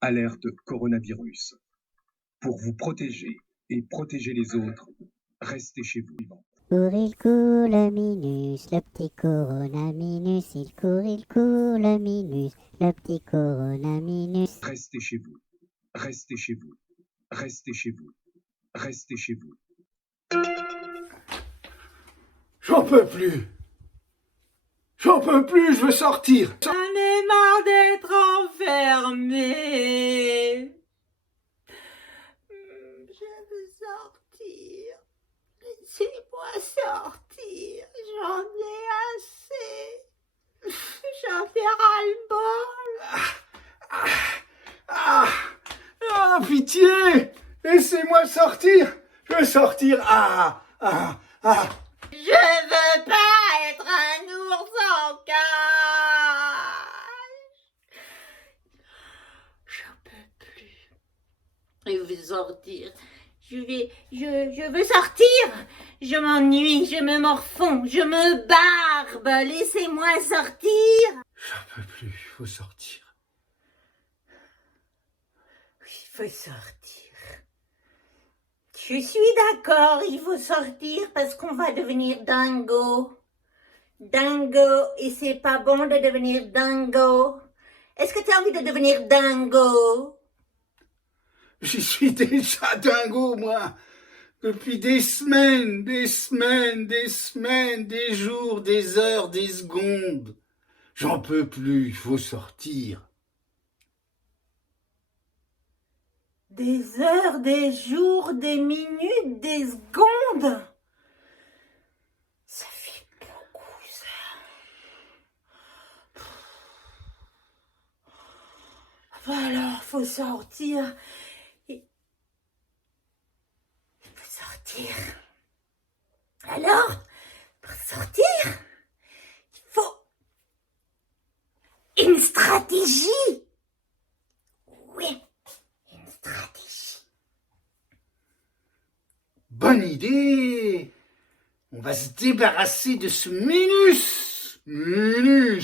Alerte coronavirus. Pour vous protéger et protéger les autres, restez chez vous. Il court le minus, le petit coronaminus. Il court le minus, le petit coronaminus. Restez chez vous. Restez chez vous. Restez chez vous. Restez chez vous. J'en peux plus. J'en peux plus, je veux sortir. J'en ai marre d'être enfermée. Je veux sortir. Laissez-moi sortir. J'en ai assez. J'en ai ras-le-bol. Pitié. Laissez-moi sortir. Je veux sortir. Je veux pas être un ours en cage. J'en peux plus. Je veux sortir. Je veux sortir. Je m'ennuie, je me morfonds, je me barbe. Laissez-moi sortir. J'en peux plus, il faut sortir. Il faut sortir. Je suis d'accord, il faut sortir parce qu'on va devenir dingo. Dingo, et c'est pas bon de devenir dingo. Est-ce que tu as envie de devenir dingo? J'y suis déjà dingo, moi. Depuis des semaines, des jours, des heures, des secondes. J'en peux plus, il faut sortir. Des heures, des jours, des minutes, des secondes. Ça fait beaucoup, ça. Alors, faut sortir. Il faut sortir. Alors, pour sortir, il faut une stratégie. Oui. Stratégie. Bonne idée. On va se débarrasser de ce minus. Le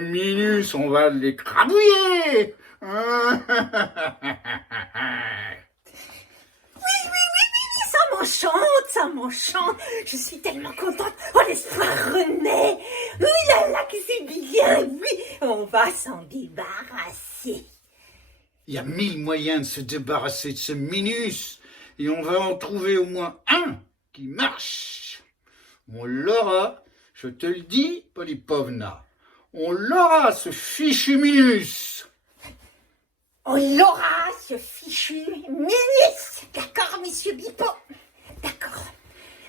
minus, on va l'écrabouiller. Oui, ça m'enchante. Je suis tellement contente. Oh, l'espoir renaît. Oui, là, que c'est bien. Oui, on va s'en débarrasser. Il y a 1000 moyens de se débarrasser de ce minus. Et on va en trouver au moins un qui marche. On l'aura, je te le dis, Polipovna. On l'aura, ce fichu minus. On l'aura, ce fichu minus. D'accord, monsieur Bipo? D'accord.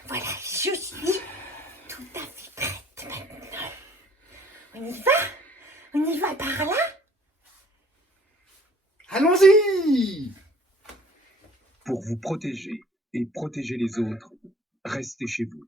Voilà, je suis tout à fait prête maintenant. On y va? On y va par là? Allons-y! Pour vous protéger et protéger les autres, restez chez vous.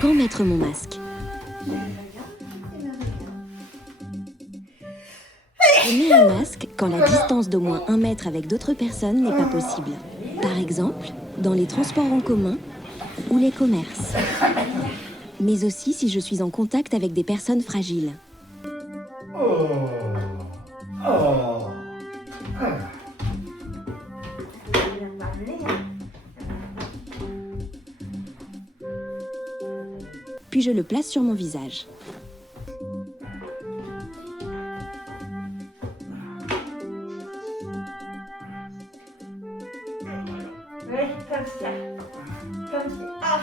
Quand mettre mon masque? Je mets un masque quand la distance d'au moins 1 mètre avec d'autres personnes n'est pas possible. Par exemple, dans les transports en commun ou les commerces. Mais aussi si je suis en contact avec des personnes fragiles. Puis je le place sur mon visage. Oui, comme ça. Comme ça. Ah,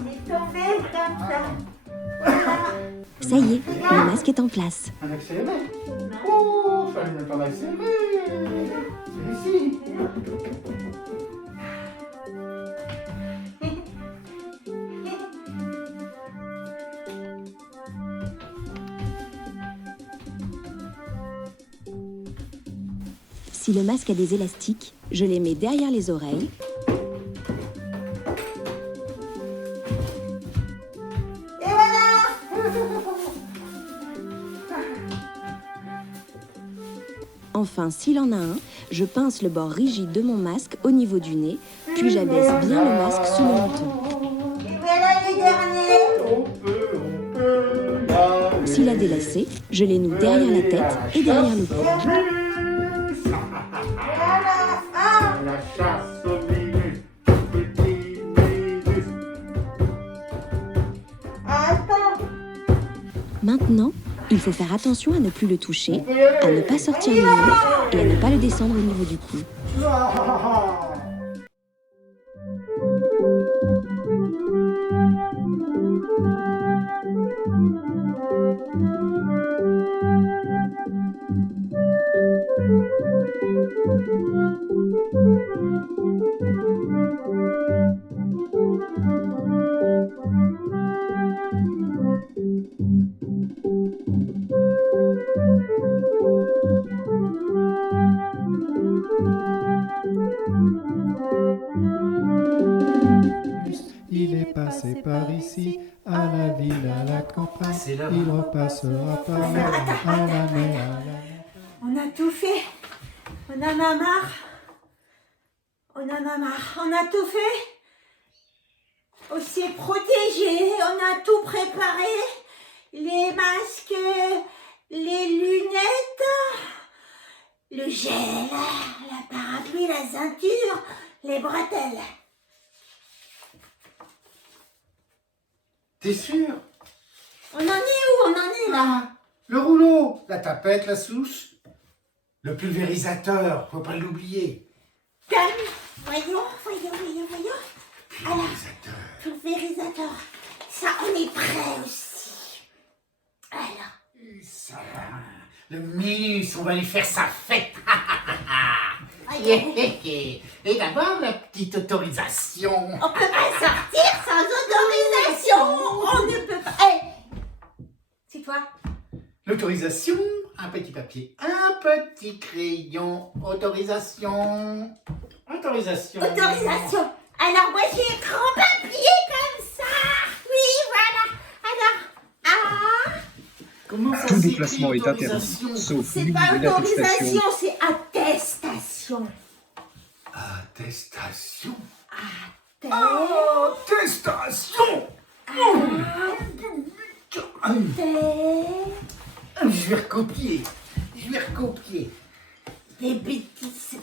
il est tombé comme ça. Voilà. Ça y est, le masque est en place. Un accéléré. Oh, fallait mettre un accéléré. C'est ici. Si le masque a des élastiques, je les mets derrière les oreilles. Et voilà. Enfin, s'il en a un, je pince le bord rigide de mon masque au niveau du nez, puis j'abaisse bien le masque sous le menton. Et voilà le dernier. S'il a des lacets, je les noue derrière la tête et derrière le cou. Voilà. Ah. La chasse au minus, petit minus. Attends. Maintenant, il faut faire attention à ne plus le toucher, à ne pas sortir le nez et à ne pas le descendre au niveau du cou. Il est passé par ici, à la ville, à la campagne. Il repassera par là, à la mer, à la mer. On a tout fait. On en a marre. On en a marre. On a tout fait. On s'est protégé. On a tout préparé. Les masques, les lunettes, le gel, la parapluie, la ceinture, les bretelles. T'es sûr? On en est où? On en est là. Le rouleau, la tapette, la souche, le pulvérisateur, faut pas l'oublier. Calme. Voyons. Alors, Pulvérisateur. pulvérisateur. Ça, on est prêt aussi. Alors. Et ça va. Le minus, on va lui faire sa fête. Et d'abord, la petite autorisation. On peut pas sortir sans autorisation. On ne peut pas. Hey. C'est toi. L'autorisation, un petit papier, un petit crayon, autorisation. Autorisation. Autorisation. Alors moi j'ai un grand papier comme ça. Oui, voilà. Alors, Comment ça Tout s'écrit, déplacement est interdit, autorisation? sauf c'est l'une pas d'une attestation. autorisation, c'est attestation. Attestation. Attestation. Je vais recopier. Des bêtises.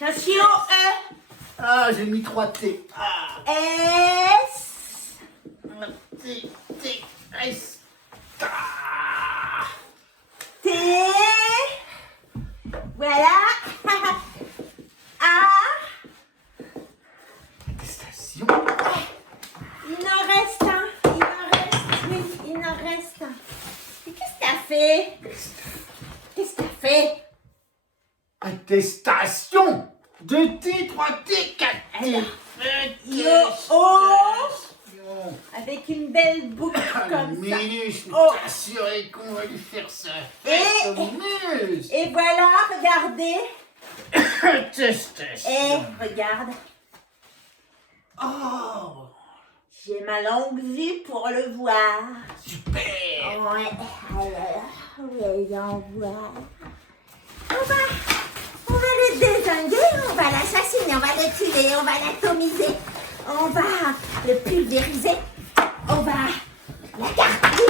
Attention, Ah, j'ai mis 3 T. Ah, S. T, S. Ah. T. Voilà. A. Attestation. Il en reste un. Oui, il en reste un. Et qu'est-ce que t'as fait? Attestation. 2 T, 3 T, 4 T. Alors, Attestation. avec une belle boucle comme ça. Minus, Oh. t'assurer qu'on va lui faire ça. Et- Minus. Et voilà, regardez. Attestation. Et regarde, Oh, j'ai ma longue vue pour le voir. super. Ouais, alors, voyons voir. On va le désinguer, on va l'assassiner, on va le tuer, on va l'atomiser, on va le pulvériser, on va la garder.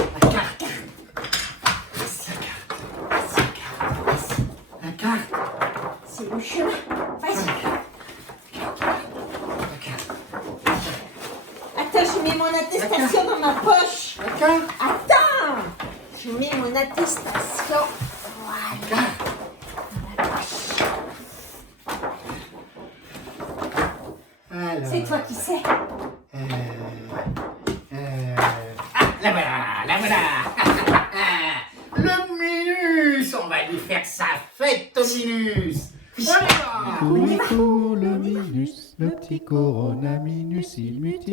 La carte. C'est le chemin, vas-y. Attends, je mets mon attestation dans ma poche. La carte. Attends, je mets mon attestation. Voilà. Alors. C'est toi qui sais. La voilà. Le minus, on va lui faire sa fête au minus. Couricou, le minus, le petit coronavirus, il mute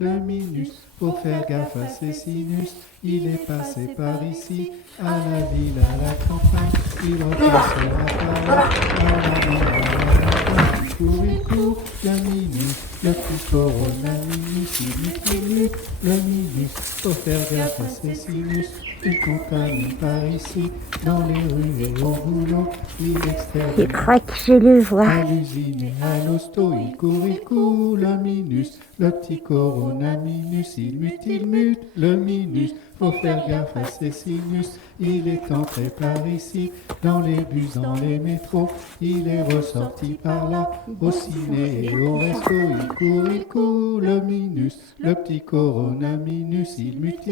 le minus. Faut faire gaffe à ses sinus, il est passé par ici, à la ville, à la campagne, il repassera par là, à la mer, à la montagne. Couricou, le minus, le petit coronavirus, il mute le minus. Faut faire gaffe à ses sinus, il contamine par ici, dans les rues et au boulot, il externe. Je crois que je le vois. À l'usine et à l'hosto, il court le minus. Le petit coronavirus, il mute le minus. Faut faire gaffe à ses sinus. Il est entré par ici, dans les bus, dans les métros. Il est ressorti par là, au ciné et au resto. Il court le minus. Le petit coronavirus, il mute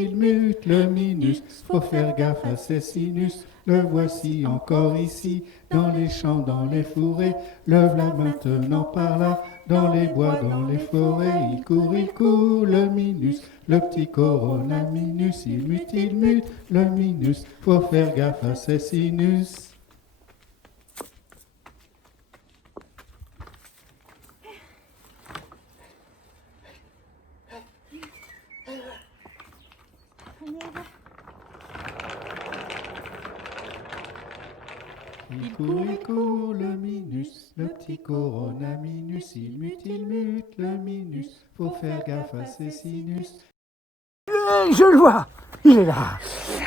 le minus. Faut faire gaffe à ses sinus. Le voici encore ici, dans les champs, dans les fourrés. Le v'là maintenant par là, dans les bois, dans les forêts. Il court le minus. Le petit coronavirus, il mute le minus. Faut faire gaffe à ses sinus. Il court le minus, le petit coronavirus, il mute le minus. Faut faire gaffe à ses sinus. Je le vois, il est là,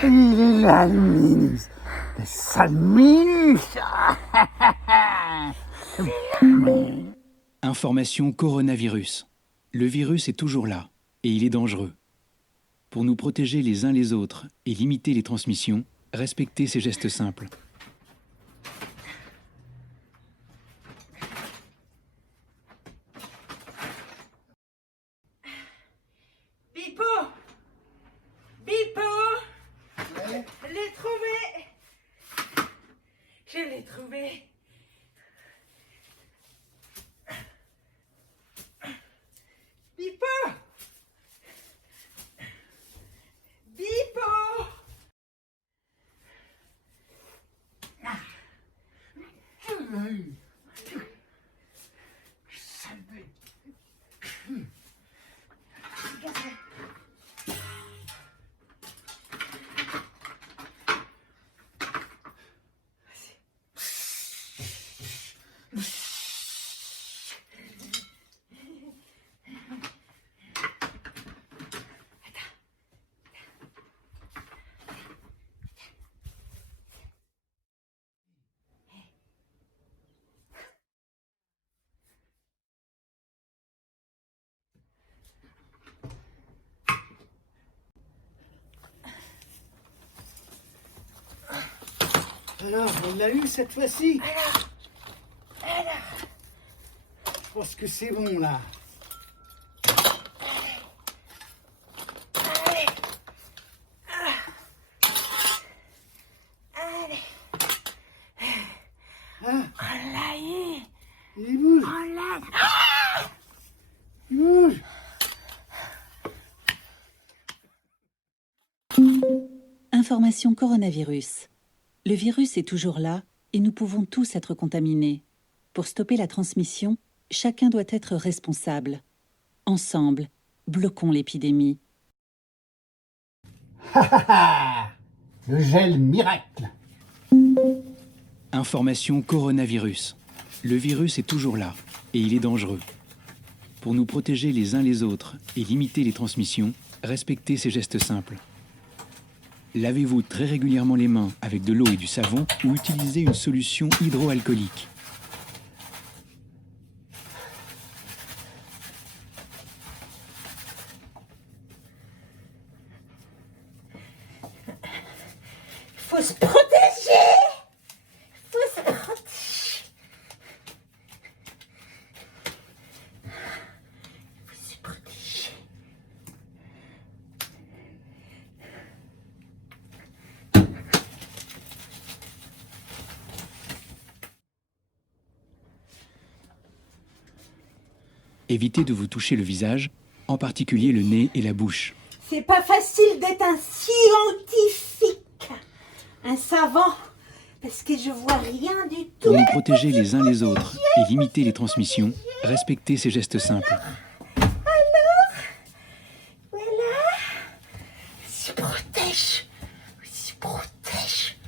le minus, le sale minus. Information coronavirus. Le virus est toujours là et il est dangereux. Pour nous protéger les uns les autres et limiter les transmissions, respectez ces gestes simples. Pipo! Pipo! Je l'ai trouvé! Je l'ai trouvé! Pipo! Pipo! Alors, on l'a eu cette fois-ci. Je pense que c'est bon là. On l'a eu! Il bouge. On l'a... Il bouge. Information coronavirus. Le virus est toujours là et nous pouvons tous être contaminés. Pour stopper la transmission, chacun doit être responsable. Ensemble, bloquons l'épidémie. Le gel miracle. Information coronavirus. Le virus est toujours là et il est dangereux. Pour nous protéger les uns les autres et limiter les transmissions, respectez ces gestes simples. Lavez-vous très régulièrement les mains avec de l'eau et du savon ou utilisez une solution hydroalcoolique. Faut se protéger! Faut se protéger! Faut se protéger! Évitez de vous toucher le visage, en particulier le nez et la bouche. C'est pas facile d'être un scientifique, un savant, parce que je vois rien du tout. Pour nous protéger les uns les autres et limiter les transmissions, respectez ces gestes simples. Voilà. On se protège. On se protège.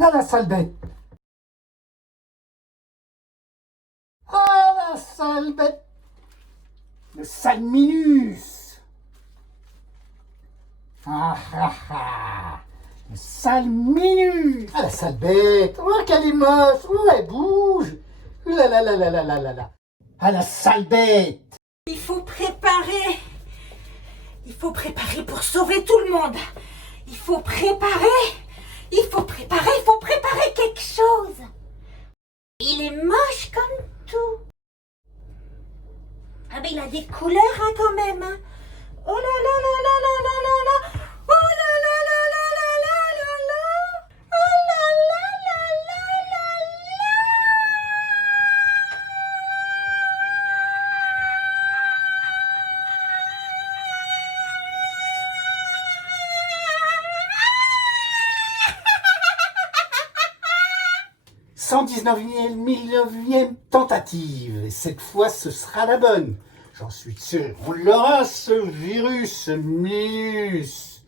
Ah, la sale bête! Ah, la sale bête! Le sale Minus! Ah, ah, ah! Le sale Minus! Ah, la sale bête! Oh, qu'elle est moche! Oh, elle bouge! Ouh là là là là là là là là! Ah, la sale bête! Il faut préparer. Il faut préparer pour sauver tout le monde. Il faut préparer. Il faut préparer quelque chose. Il est moche comme tout. Ah mais il a des couleurs hein, quand même. Hein. Oh là là là là là là là là. Oh là là là là là là là là. Oh là là là là là là. 119e tentative. Et cette fois, ce sera la bonne. J'en suis sûr. On l'aura, ce virus, ce Minus.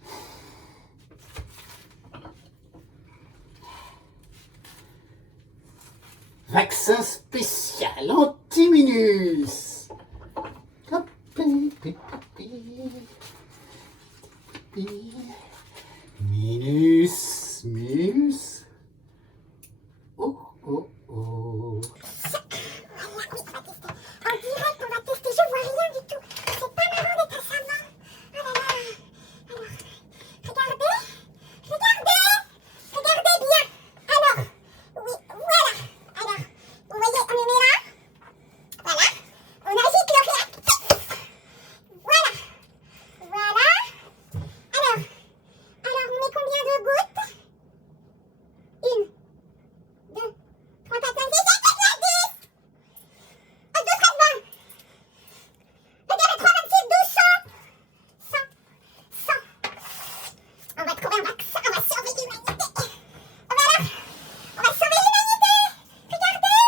Vaccin spécial anti-Minus. Hop, pi, pi, pi, pi. Minus, Minus. Oh, oh, oh. En direct, on va tester, je vois rien du tout. C'est pas marrant d'être à sa main. Oh là là. Alors, regardez bien. Alors, oui, voilà. Alors, vous voyez, on le met là. Voilà. On agite le réactif. Voilà. Alors, on met combien de gouttes? 1, 2, 3, 4, 5, 6, 7, 8, 9, 10. Oh, 12, 13, 20. Regarde, 3, 26, 12, 100. 100. On va trouver un vaccin, on va sauver l'humanité. Voilà. On va sauver l'humanité. Regardez.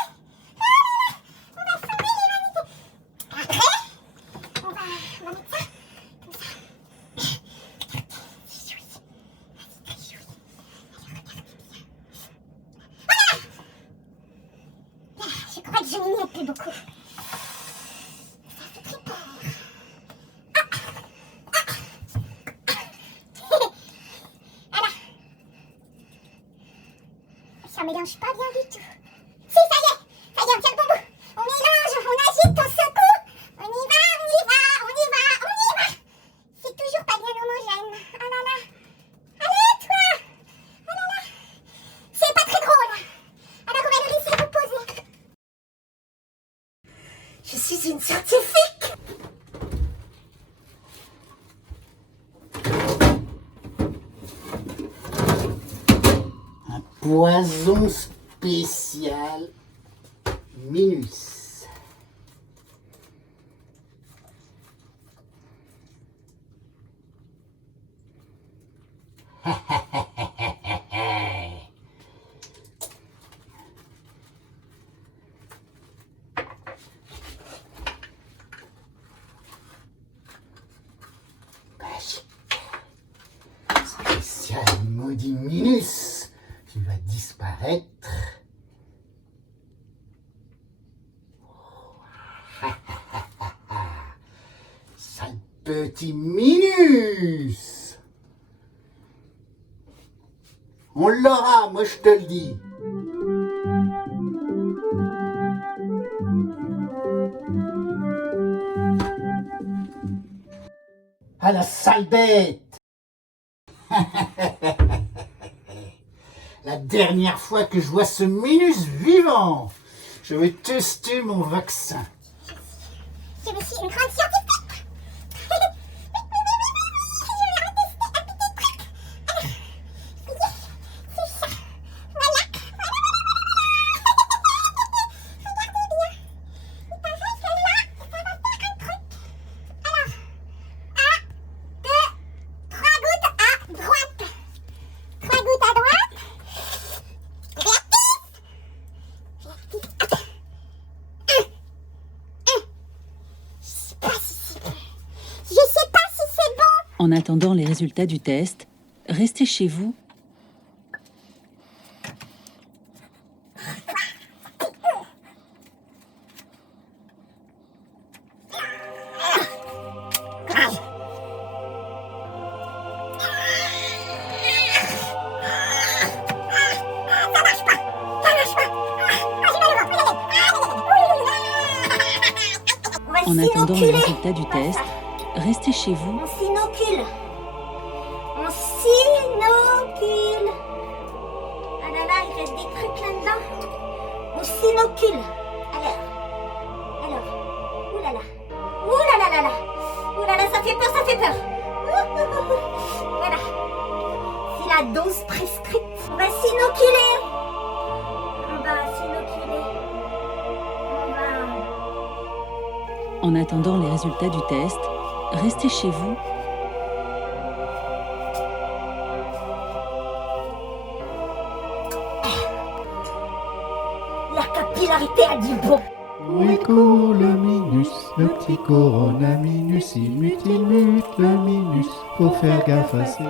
On va sauver l'humanité. Après, on va mettre ça. Comme ça. C'est joli. C'est très joli. Alors, regardez bien. Voilà. Je crois que je n'y ai plus beaucoup. Ça fait très peur. Voilà. Ça mélange pas bien du tout. Si, ça y est, on tient le bon bout. On mélange, on agite, on secoue. On y va, on y va, on y va, on y va. C'est toujours pas bien homogène. Oh là là. Allez, toi. Oh là là. C'est pas très drôle. Alors, on va le laisser reposer. Je suis une scientifique. Un poison spécial Minus. Magique. Spécial maudit Minus. Tu vas disparaître. Sale petit Minus. On l'aura, moi je te le dis. Ah, la sale bête. La dernière fois que je vois ce Minus vivant, je vais tester mon vaccin. Je me suis une grande scientifique. Je vais retester un petit truc. Alors, En attendant les résultats du test, restez chez vous. En attendant les résultats du test, restez chez vous. On s'inocule. On s'inocule. Ah là là, il reste des trucs là-dedans. On s'inocule. Alors. Ouh là là. Ouh là là là là. Ouh là là, ça fait peur, ça fait peur. Voilà. C'est la dose prescrite. On va s'inoculer. On va s'inoculer. En attendant les résultats du test, restez chez vous. La capillarité a dit bon. Rico le minus, le petit coronavirus, il mute le minus, faut faire gaffe à ses...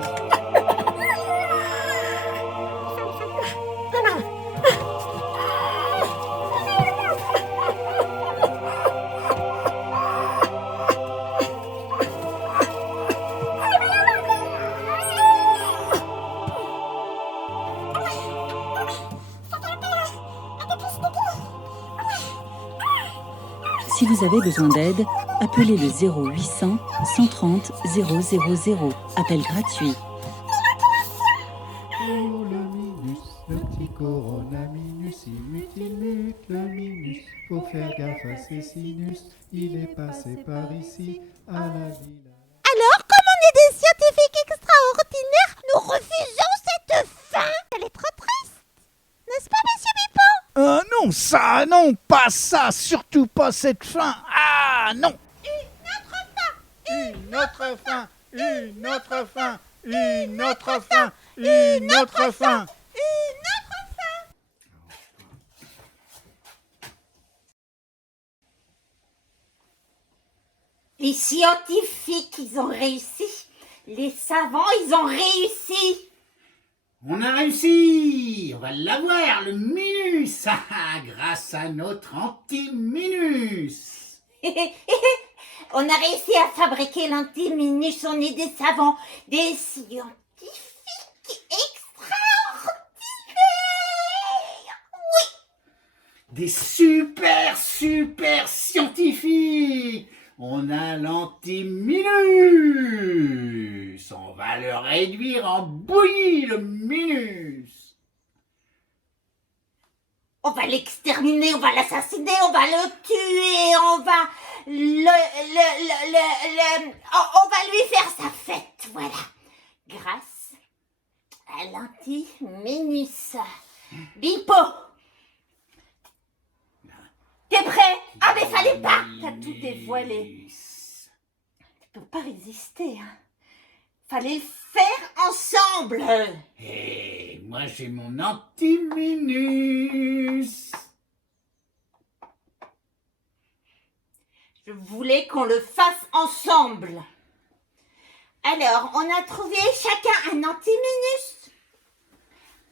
Si vous avez besoin d'aide, appelez le 0800 130 000. Appel gratuit. Oh le minus, le petit coronavirus, il mute le minus, faut faire gaffe à ses sinus, il est passé par ici, à la ville. Alors, comme on est des scientifiques extraordinaires, nous refusons cette fin. Elle est trop triste. N'est-ce pas, monsieur Pipo? Non, ça, non, pas ça, surtout pas cette fin. Ah, non. Une autre fin, une autre fin, une autre fin, une autre fin. Les scientifiques, ils ont réussi. Les savants, ils ont réussi. On a réussi. On va l'avoir, le minus. Grâce à notre anti-minus. On a réussi à fabriquer l'antiminus. On est des savants, des scientifiques extraordinaires. Oui. Des super scientifiques. On a l'anti-minus. On va le réduire en bouillie, le minus. On va l'exterminer, on va l'assassiner, on va le tuer, on va on va lui faire sa fête, voilà. Grâce à l'anti-minus. Bipo, t'es prêt? Ah mais fallait pas. T'as tout dévoilé. Tu peux pas résister, hein. Fallait le faire ensemble. Et moi j'ai mon anti-minus. Je voulais qu'on le fasse ensemble. Alors, on a trouvé chacun un antiminus.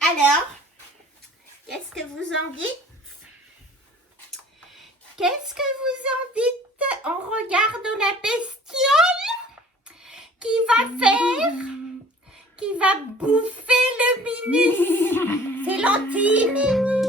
Alors, qu'est-ce que vous en dites? Qu'est-ce que vous en dites? On regarde la bestiole qui va bouffer le minus. C'est l'anti-minus.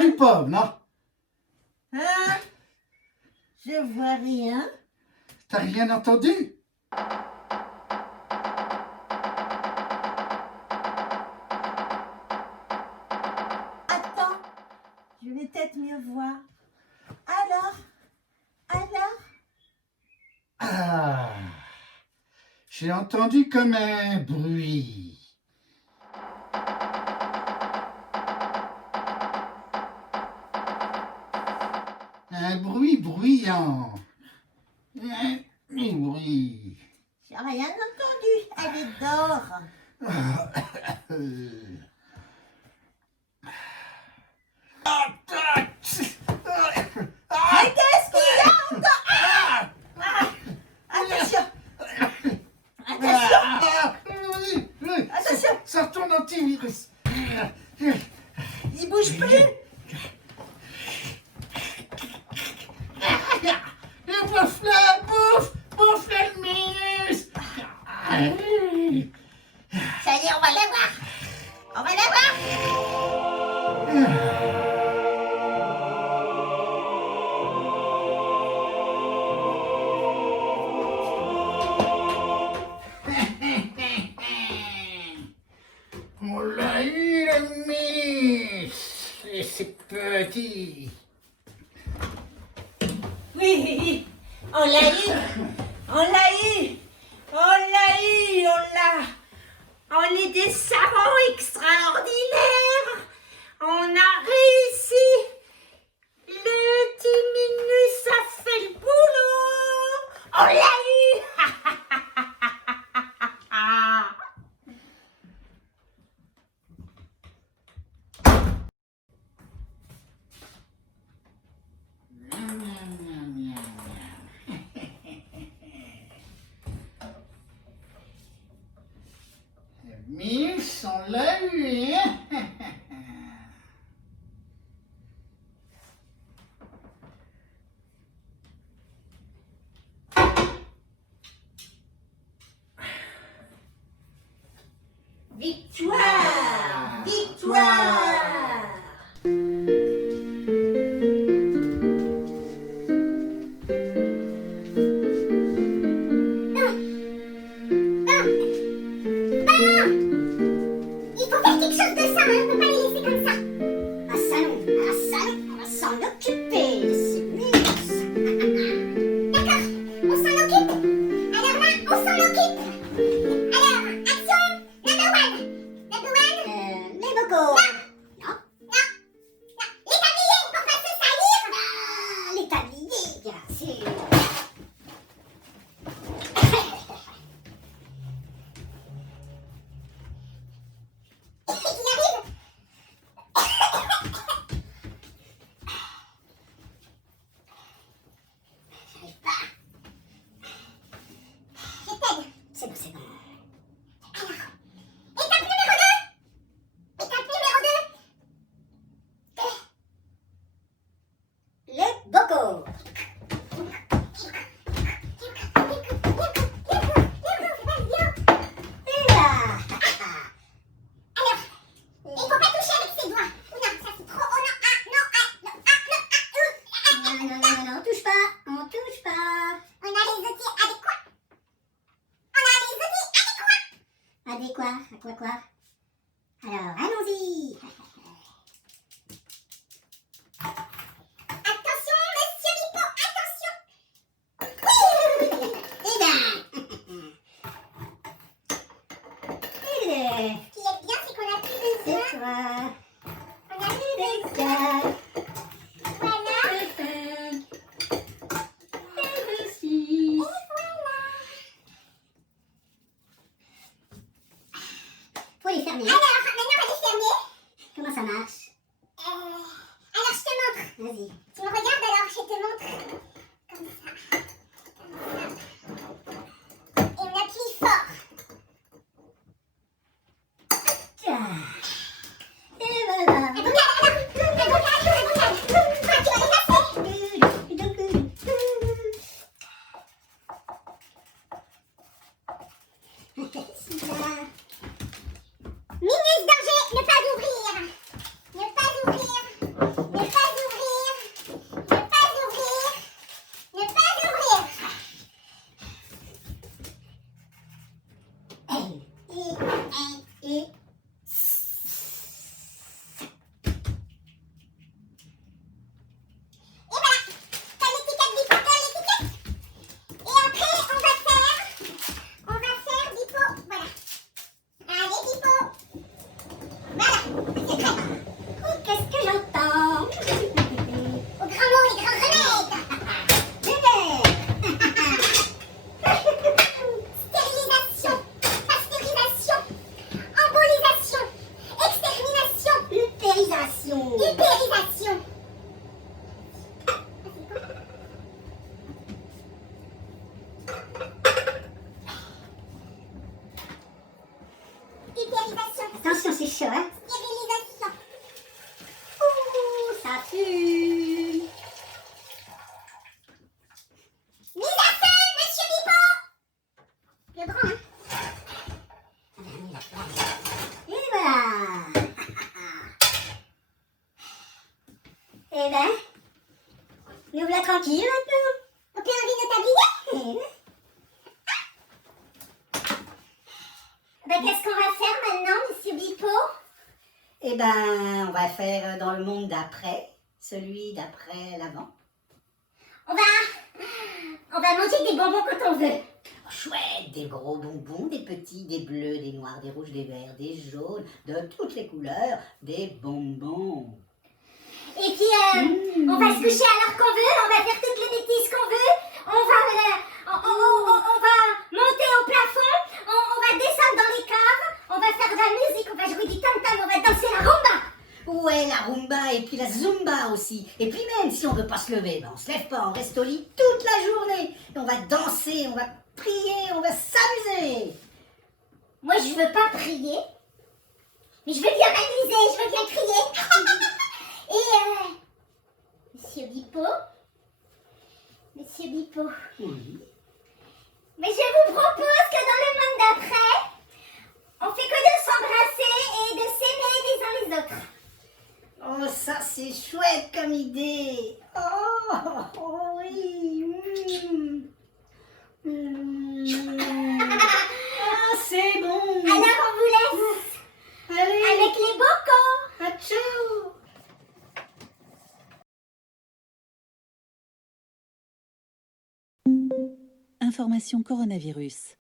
les pauvres, non? Hein? Je vois rien. T'as rien entendu? Attends, je vais peut-être mieux voir. Alors? Ah, j'ai entendu comme un bruit. Un bruit bruyant. Un bruit. J'ai rien entendu. Elle dort. Mais qu'est-ce qu'il y a encore? Attention. Attention. Sors ton antivirus. Il bouge plus. Bouffe-le le minus. Ça y est, on va l'avoir. On va l'avoir. On l'a eu le minus. Et c'est petit. Oui, on l'a eu. On est des savants extraordinaires. On a réussi. Le Timinus a fait le boulot. On l'a eu. Minus, on l'a eu, hein? Victoire! Victoire! Il faut faire quelque chose de ça, hein. On peut pas les laisser comme ça. On va s'en occuper, c'est minus. D'accord, on s'en occupe. Alors là, on s'en occupe. Alors, action, number one. Les bocaux. Non. Les tabliers pour pas se salir. Les tabliers, bien sûr. C'est bon. Alors, étape numéro 2. Les bocaux. Et là. Alors, il faut pas toucher avec ses doigts. Oh non, ça c'est trop. Oh non, non, touche pas. On touche pas. On a les outils adéquats. Adéquat, quoi? Alors, allons-y. Attention, monsieur Mippo, attention. Oui. Et là. Ce qui est bien, c'est qu'on a plus besoin. C'est quoi? On a plus besoin. Voilà. Et voilà. Faut les fermer. Alors, maintenant on va les fermer. Comment ça marche? Alors je te montre. Vas-y. Tu me regardes alors, je te montre. Comme ça. Et on appuie fort. Tiens. Et voilà. Un bocal, Ah, tu vas les passer. Super. Minus danger, ne pas ouvrir. Ne pas ouvrir. Attention, c'est chaud, hein. Stérilisation. Ouh, ça pue. Mise à scène, monsieur Bipo. Le grand, hein. Et voilà. Eh ben, nous voilà tranquilles maintenant. On peut enlever nos tabliers. Ben, qu'est-ce qu'on va faire maintenant, monsieur Bipo? Eh ben, on va faire dans le monde d'après, celui d'après l'avant. On va manger des bonbons quand on veut. Oh, chouette, des gros bonbons, des petits, des bleus, des noirs, des rouges, des verts, des jaunes, de toutes les couleurs, des bonbons. Et puis, on va se coucher à l'heure qu'on veut, on va faire toutes les bêtises qu'on veut, on va monter au plafond, on va descendre dans les caves, on va faire de la musique, on va jouer du tam-tam, on va danser la rumba. Ouais, la rumba et puis la zumba aussi. Et puis même si on veut pas se lever, ben on se lève pas, on reste au lit toute la journée. Et on va danser, on va prier, on va s'amuser. Moi, je veux pas prier, mais je veux bien m'amuser, je veux bien crier. Et, Monsieur Bipo, Oui. mais je vous propose que dans le monde d'après, on fait que de s'embrasser et de s'aimer les uns les autres. Oh, ça c'est chouette comme idée. Oh oui. Ah, c'est bon. Alors on vous laisse Allez. avec les bocaux. Ah, ciao. Information coronavirus.